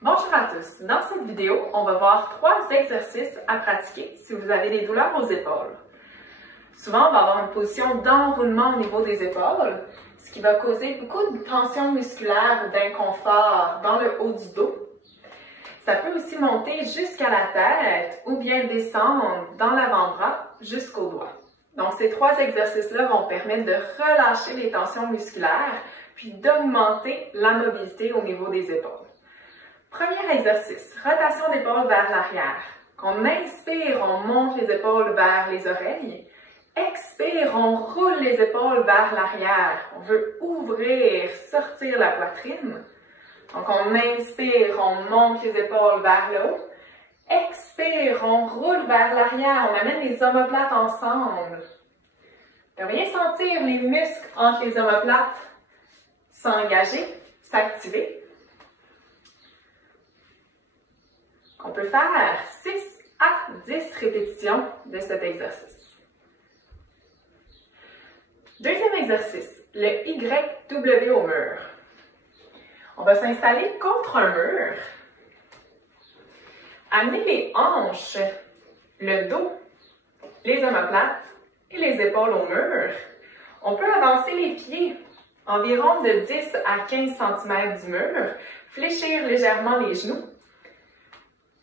Bonjour à tous! Dans cette vidéo, on va voir 3 exercices à pratiquer si vous avez des douleurs aux épaules. Souvent, on va avoir une position d'enroulement au niveau des épaules, ce qui va causer beaucoup de tension musculaire ou d'inconfort dans le haut du dos. Ça peut aussi monter jusqu'à la tête ou bien descendre dans l'avant-bras jusqu'aux doigts. Donc, ces 3 exercices-là vont permettre de relâcher les tensions musculaires puis d'augmenter la mobilité au niveau des épaules. Premier exercice, rotation d'épaule vers l'arrière. On inspire, on monte les épaules vers les oreilles. Expire, on roule les épaules vers l'arrière. On veut ouvrir, sortir la poitrine. Donc, on inspire, on monte les épaules vers le haut. Expire, on roule vers l'arrière. On amène les omoplates ensemble. Vous devriez sentir les muscles entre les omoplates s'engager, s'activer. On peut faire 6 à 10 répétitions de cet exercice. Deuxième exercice, le YW au mur. On va s'installer contre un mur. Amener les hanches, le dos, les omoplates et les épaules au mur. On peut avancer les pieds environ de 10 à 15 cm du mur, fléchir légèrement les genoux.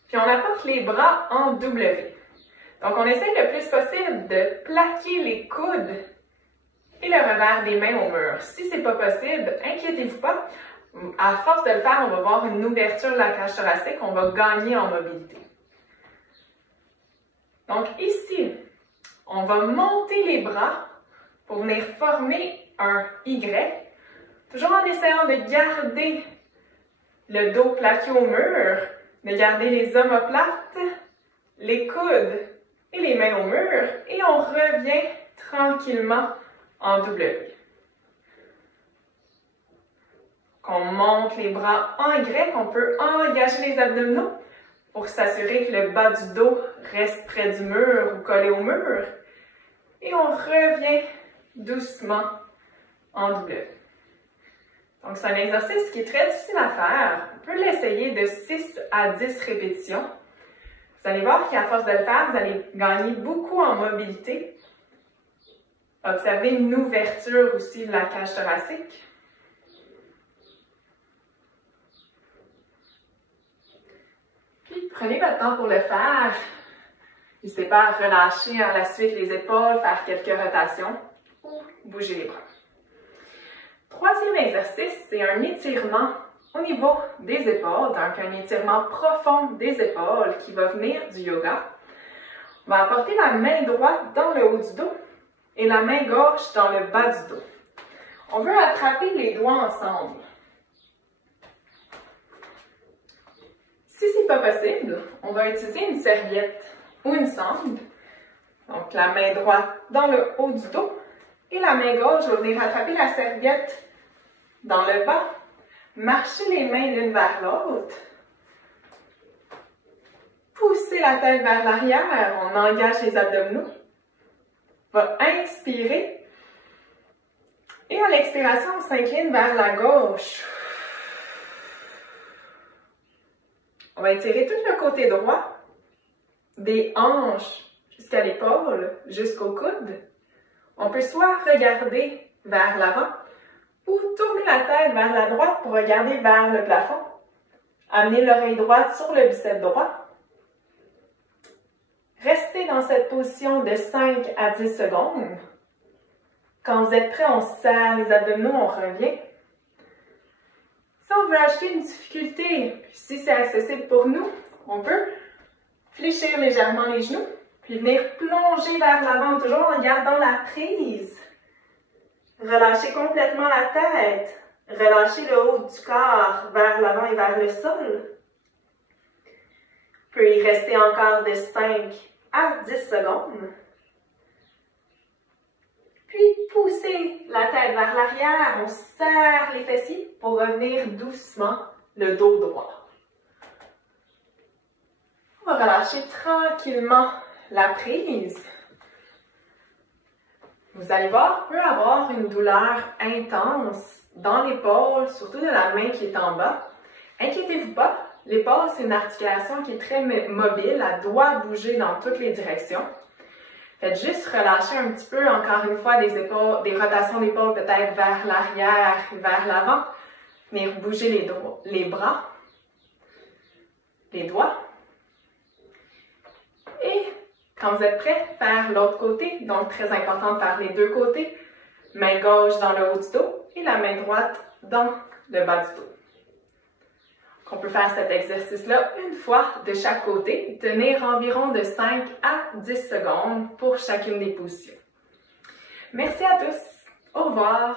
Puis on apporte les bras en W. Donc on essaie le plus possible de plaquer les coudes et le revers des mains au mur. Si ce n'est pas possible, inquiétez-vous pas. À force de le faire, on va voir une ouverture de la cage thoracique, on va gagner en mobilité. Donc ici, on va monter les bras pour venir former un Y, toujours en essayant de garder le dos plaqué au mur, de garder les omoplates, les coudes et les mains au mur, et on revient tranquillement en W. On monte les bras en Y, on peut engager les abdominaux pour s'assurer que le bas du dos reste près du mur ou collé au mur, et on revient doucement en W. Donc, c'est un exercice qui est très difficile à faire. On peut l'essayer de 6 à 10 répétitions. Vous allez voir qu'à force de le faire, vous allez gagner beaucoup en mobilité. Observez une ouverture aussi de la cage thoracique. Puis, prenez votre temps pour le faire. N'hésitez pas à relâcher à la suite les épaules, faire quelques rotations ou bouger les bras. Troisième exercice, c'est un étirement au niveau des épaules, donc un étirement profond des épaules qui va venir du yoga. On va apporter la main droite dans le haut du dos et la main gauche dans le bas du dos. On veut attraper les doigts ensemble. Si ce n'est pas possible, on va utiliser une serviette ou une sangle. Donc la main droite dans le haut du dos et la main gauche va venir attraper la serviette dans le bas. Marchez les mains l'une vers l'autre. Poussez la tête vers l'arrière. On engage les abdominaux. On va inspirer. Et à l'expiration, on s'incline vers la gauche. On va étirer tout le côté droit, des hanches jusqu'à l'épaule, jusqu'au coude. On peut soit regarder vers l'avant ou tourner la tête vers la droite pour regarder vers le plafond. Amenez l'oreille droite sur le biceps droit. Restez dans cette position de 5 à 10 secondes. Quand vous êtes prêt, on serre les abdominaux, on revient. Si on veut acheter une difficulté, puis si c'est accessible pour nous, on peut fléchir légèrement les genoux, puis venir plonger vers l'avant, toujours en gardant la prise. Relâchez complètement la tête. Relâchez le haut du corps vers l'avant et vers le sol. Il peut y rester encore de 5 à 10 secondes. Puis, poussez la tête vers l'arrière. On serre les fessiers pour revenir doucement le dos droit. On va relâcher tranquillement la prise. Vous allez voir, on peut avoir une douleur intense dans l'épaule, surtout de la main qui est en bas. Inquiétez-vous pas, L'épaule, c'est une articulation qui est très mobile, elle doit bouger dans toutes les directions. Faites juste relâcher un petit peu, encore une fois, des rotations d'épaule peut-être vers l'arrière, vers l'avant. Venir bouger les bras, les doigts. Et quand vous êtes prêt, faire l'autre côté. Donc, très important de faire les deux côtés. Main gauche dans le haut du dos et la main droite dans le bas du dos. On peut faire cet exercice-là une fois de chaque côté, tenir environ de 5 à 10 secondes pour chacune des positions. Merci à tous. Au revoir.